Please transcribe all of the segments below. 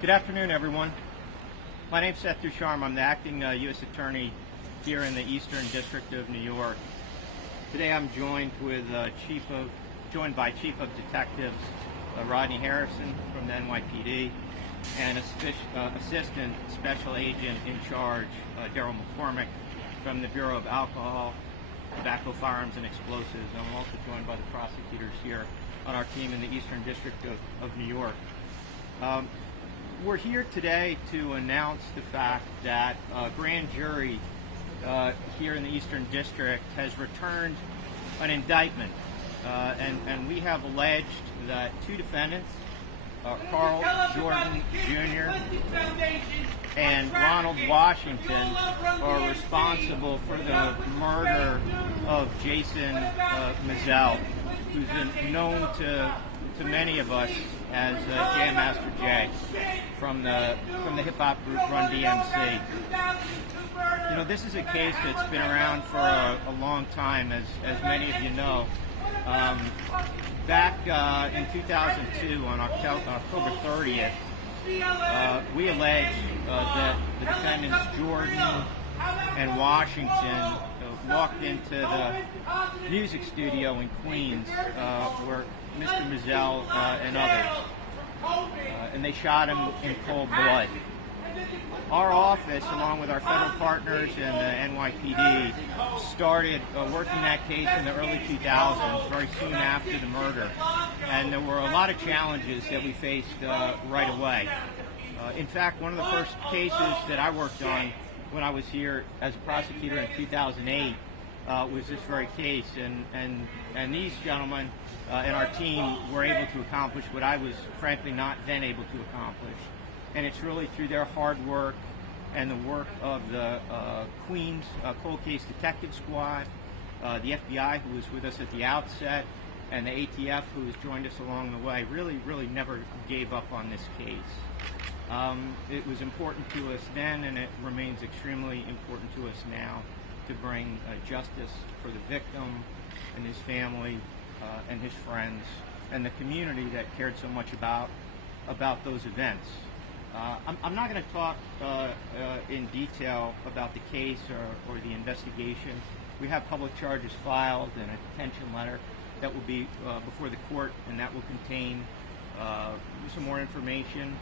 Good afternoon, everyone. My name is Seth Ducharme. I'm the acting U.S. Attorney here in the Eastern District of New York. Today I'm joined by Chief of Detectives Rodney Harrison from the NYPD and Assistant Special Agent in Charge Daryl McCormick from the Bureau of Alcohol, Tobacco, Firearms, and Explosives. And I'm also joined by the prosecutors here on our team in the Eastern District of New York. We're here today to announce the fact that a grand jury here in the Eastern District has returned an indictment, and we have alleged that two defendants, Carl Jordan Jr. and Ronald Washington, are responsible for the murder of Jason Mizell, who's known to many of us as Jam.Master J from the hip-hop group Run DMC. You know, this is a case that's been around for a long time, as many of you know. Back in 2002, on October 30th, we alleged that the defendants Jordan and Washington walked into the music studio in Queens where Mr. Mizell and others, and they shot him in cold blood. Our office, along with our federal partners and the NYPD, started working that case in the early 2000s, very soon after the murder, and there were a lot of challenges that we faced right away. In fact, one of the first cases that I worked on when I was here as a prosecutor in 2008 was this very case, and these gentlemen and our team were able to accomplish what I was frankly not then able to accomplish. And it's really through their hard work and the work of the Queens Cold Case Detective Squad, the FBI, who was with us at the outset, and the ATF, who has joined us along the way, really never gave up on this case. It was important to us then, and it remains extremely important to us now, to bring justice for the victim and his family and his friends and the community that cared so much about those events. I'm not going to talk in detail about the case or the investigation. We have public charges filed and a detention letter that will be before the court, and that will contain some more information.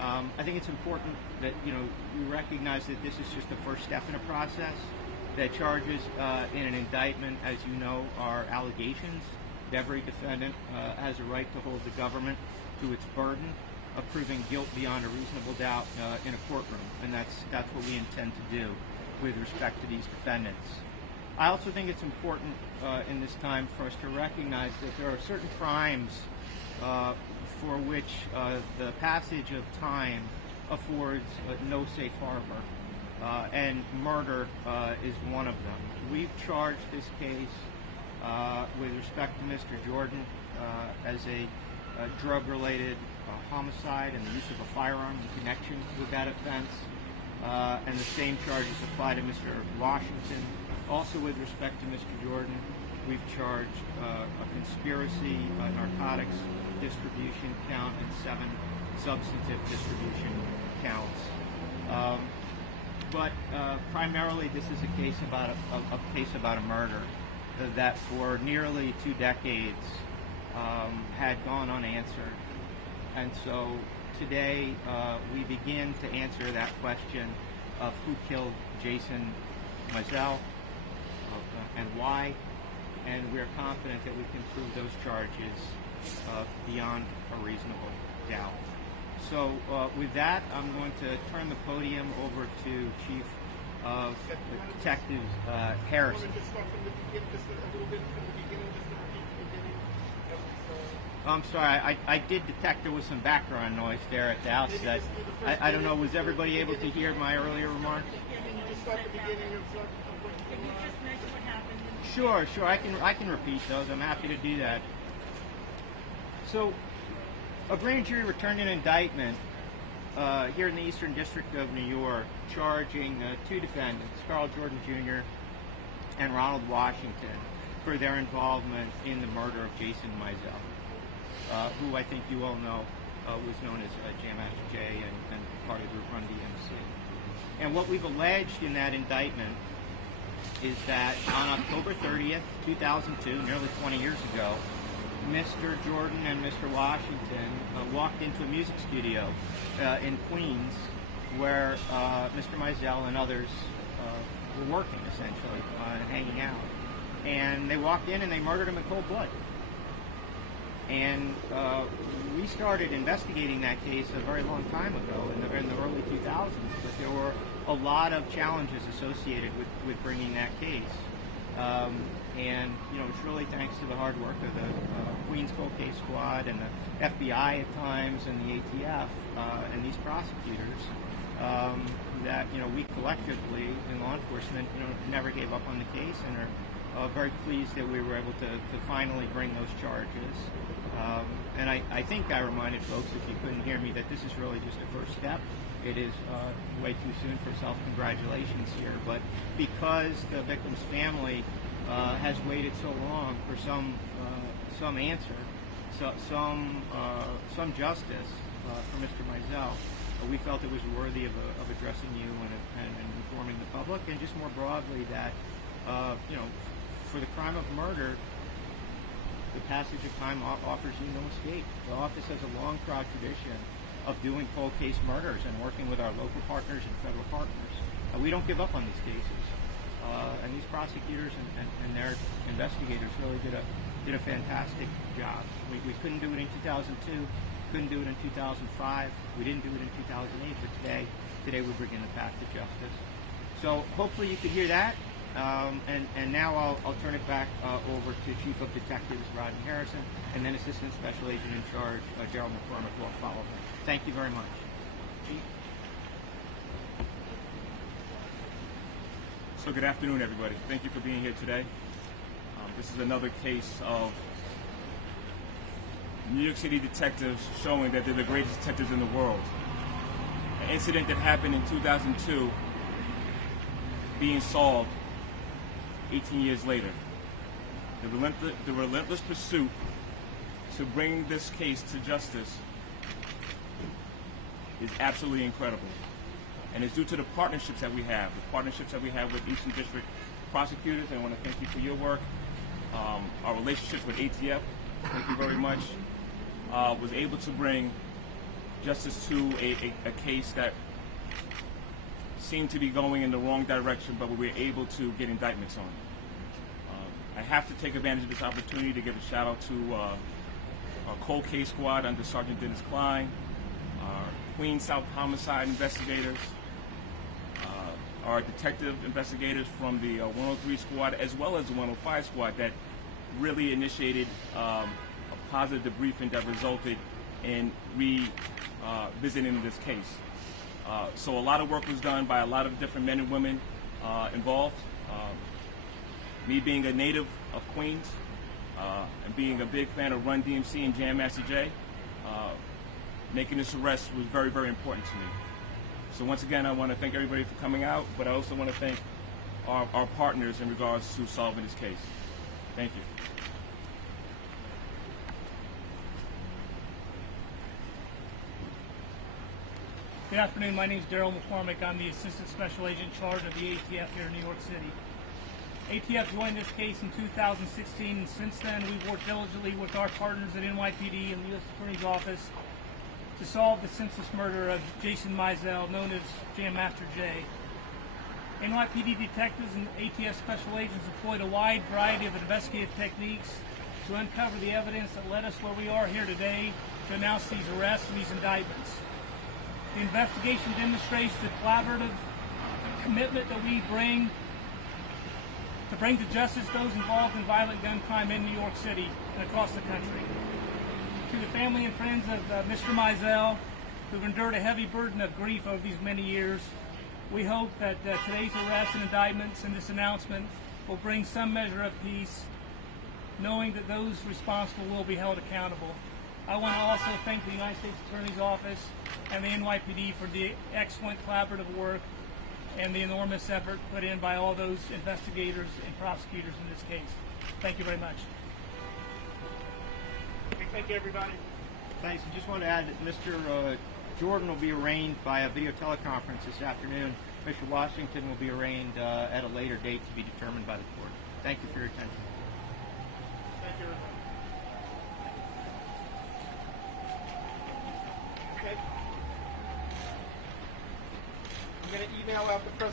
I think it's important that we recognize that this is just the first step in a process. That charges in an indictment, as you know, are allegations. Every defendant has a right to hold the government to its burden of proving guilt beyond a reasonable doubt in a courtroom, and that's what we intend to do with respect to these defendants. I also think it's important in this time for us to recognize that there are certain crimes for which the passage of time affords no safe harbor, and murder is one of them. We've charged this case with respect to Mr. Jordan as a drug-related homicide and the use of a firearm in connection with that offense, and the same charges apply to Mr. Washington. Also with respect to Mr. Jordan, we've charged a conspiracy, narcotics distribution count, and 7 substantive distribution counts. But primarily this is a case about a murder that for nearly 2 decades had gone unanswered. And so today we begin to answer that question of who killed Jason Mizell and why, and we're confident that we can prove those charges beyond a reasonable doubt. So with that, I'm going to turn the podium over to Chief of Detectives Harrison. I'm sorry, I did detect there was some background noise there at the outset. I don't know, was everybody able to hear my earlier remarks? Can you just start the beginning of Can you just mention what happened? Sure, I can repeat those. I'm happy to do that. So, a grand jury returned an indictment here in the Eastern District of New York charging 2 defendants, Carl Jordan Jr. and Ronald Washington, for their involvement in the murder of Jason Mizell, who I think you all know was known as Jam.master Jay and part of the group Run DMC. And what we've alleged in that indictment is that on October 30th, 2002, nearly 20 years ago, Mr. Jordan and Mr. Washington walked into a music studio in Queens where Mr. Mizell and others were working, essentially, and hanging out. And they walked in and they murdered him in cold blood. And we started investigating that case a very long time ago, in the early 2000s, but there were a lot of challenges associated with bringing that case. And, you know, it's really thanks to the hard work of the Queens Cold Case Squad and the FBI at times and the ATF and these prosecutors that, you know, we collectively in law enforcement, you know, never gave up on the case and are very pleased that we were able to finally bring those charges. And I think I reminded folks, if you couldn't hear me, that this is really just a first step. It is way too soon for self-congratulations here, but because the victim's family has waited so long for some answer, some justice for Mr. Mizell, we felt it was worthy of addressing you and informing the public, and just more broadly that, you know, for the crime of murder, the passage of time offers you no escape. The office has a long, proud tradition of doing cold case murders and working with our local partners and federal partners. We don't give up on these cases. And these prosecutors and their investigators really did a fantastic job. We couldn't do it in 2002, couldn't do it in 2005, we didn't do it in 2008, but today we begin the path to justice. So hopefully you could hear that. And now I'll turn it back over to Chief of Detectives Rodney Harrison, and then Assistant Special Agent in Charge Gerald McCormick will follow him. Thank you very much. Chief? So good afternoon, everybody. Thank you for being here today. This is another case of New York City detectives showing that they're the greatest detectives in the world. An incident that happened in 2002 being solved 18 years later. The relentless pursuit to bring this case to justice is absolutely incredible. And it's due to the partnerships that we have, with Eastern District prosecutors. And I want to thank you for your work. Our relationships with ATF, thank you very much, was able to bring justice to a case that seemed to be going in the wrong direction, but we were able to get indictments on. I have to take advantage of this opportunity to give a shout out to our cold case squad under Sergeant Dennis Klein, our Queens South homicide investigators, our detective investigators from the 103 squad, as well as the 105 squad, that really initiated a positive debriefing that resulted in revisiting this case. So a lot of work was done by a lot of different men and women involved. Me being a native of Queens and being a big fan of Run DMC and Jam.master Jay, making this arrest was very, very important to me. So once again, I want to thank everybody for coming out, but I also want to thank our partners in regards to solving this case. Thank you. Good afternoon. My name is Daryl McCormick. I'm the Assistant Special Agent in charge of the ATF here in New York City. ATF joined this case in 2016, and since then we've worked diligently with our partners at NYPD and the U.S. Attorney's Office to solve the senseless murder of Jason Mizell, known as Jam.master Jay. NYPD detectives and ATF special agents employed a wide variety of investigative techniques to uncover the evidence that led us where we are here today to announce these arrests and these indictments. The investigation demonstrates the collaborative commitment that we bring to justice those involved in violent gun crime in New York City and across the country. To the family and friends of Mr. Mizell, who've endured a heavy burden of grief over these many years, we hope that today's arrests and indictments and this announcement will bring some measure of peace, knowing that those responsible will be held accountable. I want to also thank the United States Attorney's Office and the NYPD for the excellent collaborative work and the enormous effort put in by all those investigators and prosecutors in this case. Thank you very much. Thank you, everybody. Thanks. I just want to add that Mr. Jordan will be arraigned by a video teleconference this afternoon. Mr. Washington will be arraigned at a later date to be determined by the court. Thank you for your attention. Thank you. Okay. I'm going to email out the press.